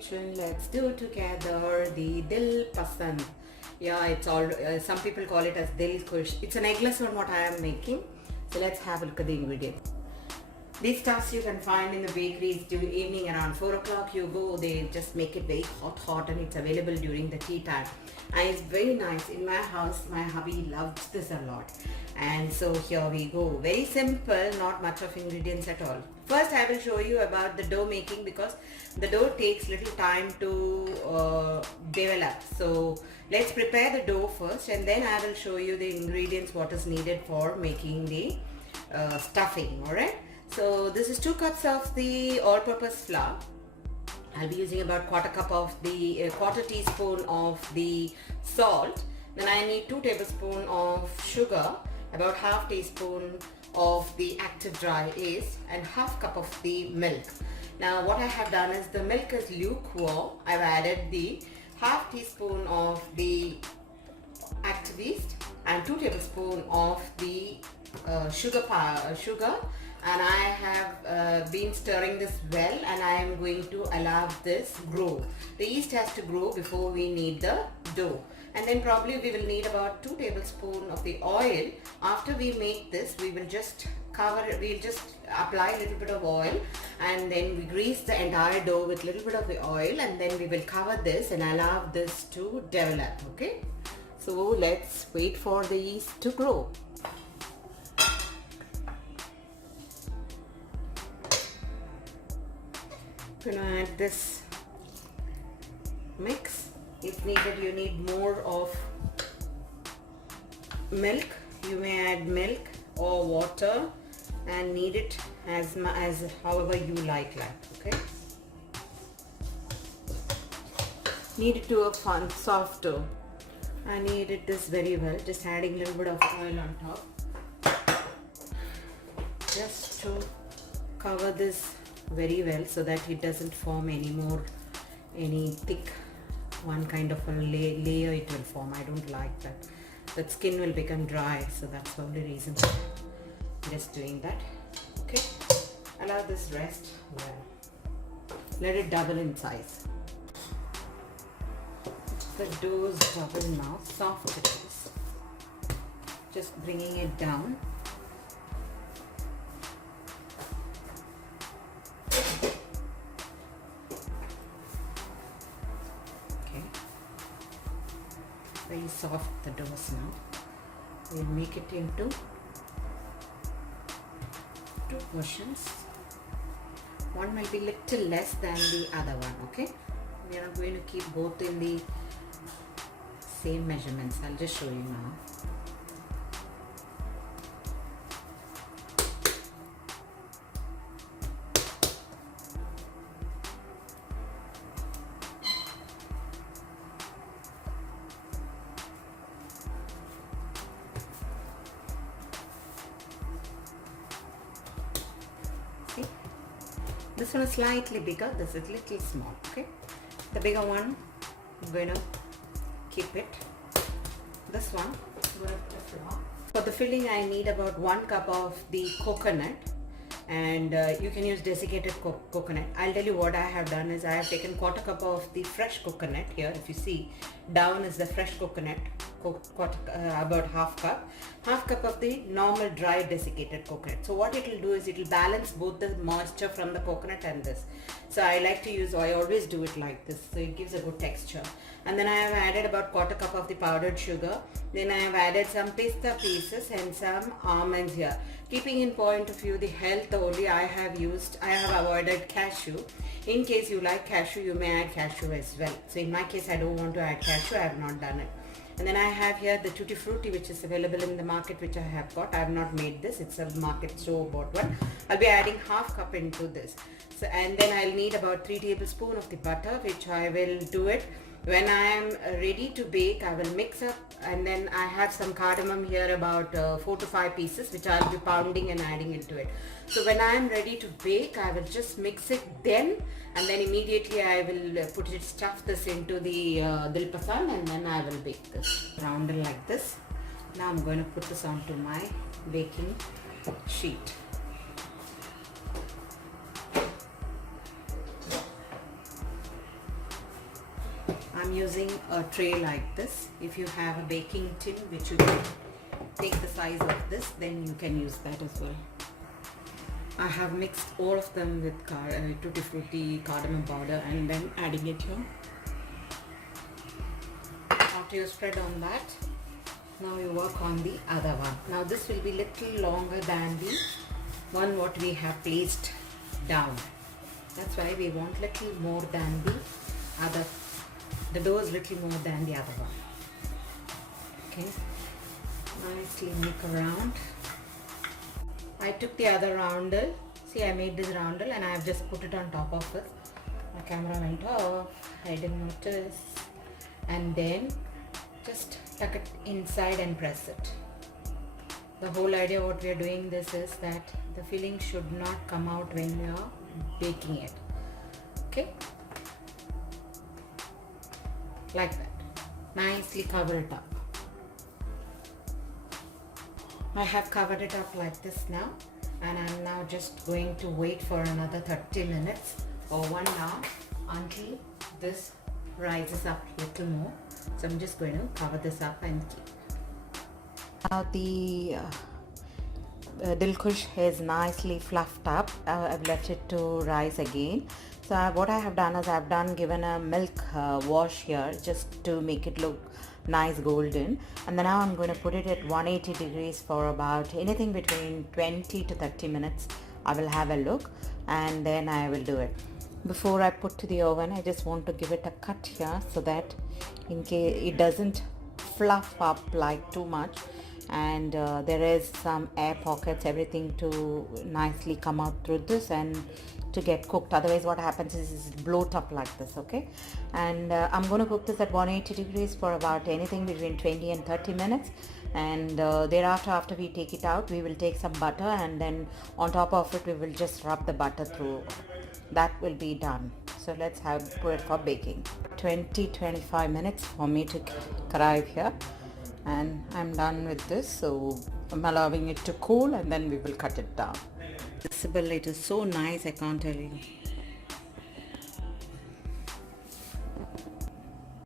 kitchen. Let's do together the Dil Pasand. Yeah, it's all. Some people call it as Dil Kush. It's an eggless one what I am making. So let's have a look at the ingredients. These stuffs you can find in the bakeries during evening around 4 o'clock. You go, they just make it very hot, and it's available during the tea time. And it's very nice. In my house, my hubby loves this a lot. And so here we go. Very simple, not much of ingredients at all. First, I will show you about the dough making because the dough takes little time to develop. So let's prepare the dough first, and then I will show you the ingredients what is needed for making the stuffing. Alright. So this is 2 cups of the all-purpose flour. I'll be using about quarter teaspoon of the salt. Then I need 2 tablespoons of sugar, about half teaspoon of the active dry yeast, and half cup of the milk. Now what I have done is the milk is lukewarm. I've added the half teaspoon of the active yeast and 2 tablespoons of the sugar, and I have been stirring this well, and I am going to allow this grow. The yeast has to grow before we need the dough. And then probably we will need about 2 tablespoons of the oil. After we make this, we will just cover it, we'll just apply a little bit of oil, and then we grease the entire dough with a little bit of the oil, and then we will cover this and allow this to develop. Okay, so let's wait for the yeast to grow. I'm gonna add this mix. If needed, you need more of milk. You may add milk or water and knead it as however you like. Okay, knead it to a soft dough. I kneaded this very well, just adding a little bit of oil on top, just to cover this very well so that it doesn't form any thick one kind of a layer it will form. I don't like that skin will become dry, so that's the only reason I'm just doing that. Okay, allow this rest well, let it double in size. The dough is double now, soft it is, just bringing it down. Very soft the dough is now. We'll make it into 2 portions. One will be little less than the other one. Okay, we are going to keep both in the same measurements. I'll just show you now. This one is slightly bigger, this is little small. Okay, the bigger one I'm going to keep it. This one I'm going to put the flour. For the filling I need about 1 cup of the coconut, and you can use desiccated coconut. I'll tell you what I have done is I have taken quarter cup of the fresh coconut. Here if you see down is the fresh coconut, about half cup of the normal dry desiccated coconut. So what it will do is it will balance both the moisture from the coconut and this. So I like to use, I always do it like this, so it gives a good texture. And then I have added about quarter cup of the powdered sugar. Then I have added some pista pieces and some almonds here. Keeping in point of view the health only, I have avoided cashew. In case you like cashew, you may add cashew as well. So in my case I don't want to add cashew, I have not done it. And then I have here the tutti frutti, which is available in the market, which I have got. I have not made this, it's a market store bought one. I'll be adding half cup into this. So, and then I'll need about 3 tablespoons of the butter, which I will do it when I am ready to bake. I will mix up, and then I have some cardamom here, about 4 to 5 pieces, which I'll be pounding and adding into it. So when I am ready to bake, I will just mix it then, and then immediately I will stuff this into the Dil Pasand, and then I will bake this. Round it like this. Now I'm going to put this onto my baking sheet. I'm using a tray like this. If you have a baking tin which you can take the size of this, then you can use that as well. I have mixed all of them with tutti frutti, cardamom powder, and then adding it here. After you spread on that, now you work on the other one. Now this will be little longer than the one what we have placed down. That's why we want little more than the other. The dough is little more than the other one. Okay, nicely make around. I took the other roundel. See, I made this roundel and I have just put it on top of it. My camera went off. I didn't notice. And then just tuck it inside and press it. The whole idea what we are doing this is that the filling should not come out when we are baking it. Okay, like that. Nicely cover it up. I have covered it up like this now, and I'm now just going to wait for another 30 minutes or 1 hour until this rises up a little more. So I'm just going to cover this up and keep. Now the Dilkush is nicely fluffed up. I've left it to rise again. So what I have done is given a milk wash here just to make it look nice golden, and then now I'm going to put it at 180 degrees for about anything between 20 to 30 minutes. I will have a look and then I will do it. Before I put to the oven, I just want to give it a cut here so that in case it doesn't fluff up like too much, and there is some air pockets, everything to nicely come out through this and to get cooked. Otherwise what happens is it bloat up like this. Okay, and I'm going to cook this at 180 degrees for about anything between 20 and 30 minutes, and thereafter, after we take it out, we will take some butter and then on top of it we will just rub the butter through. That will be done. So let's put it for baking. 20-25 minutes for me to arrive here, and I'm done with this, so I'm allowing it to cool and then we will cut it down. It is so nice, I can't tell you.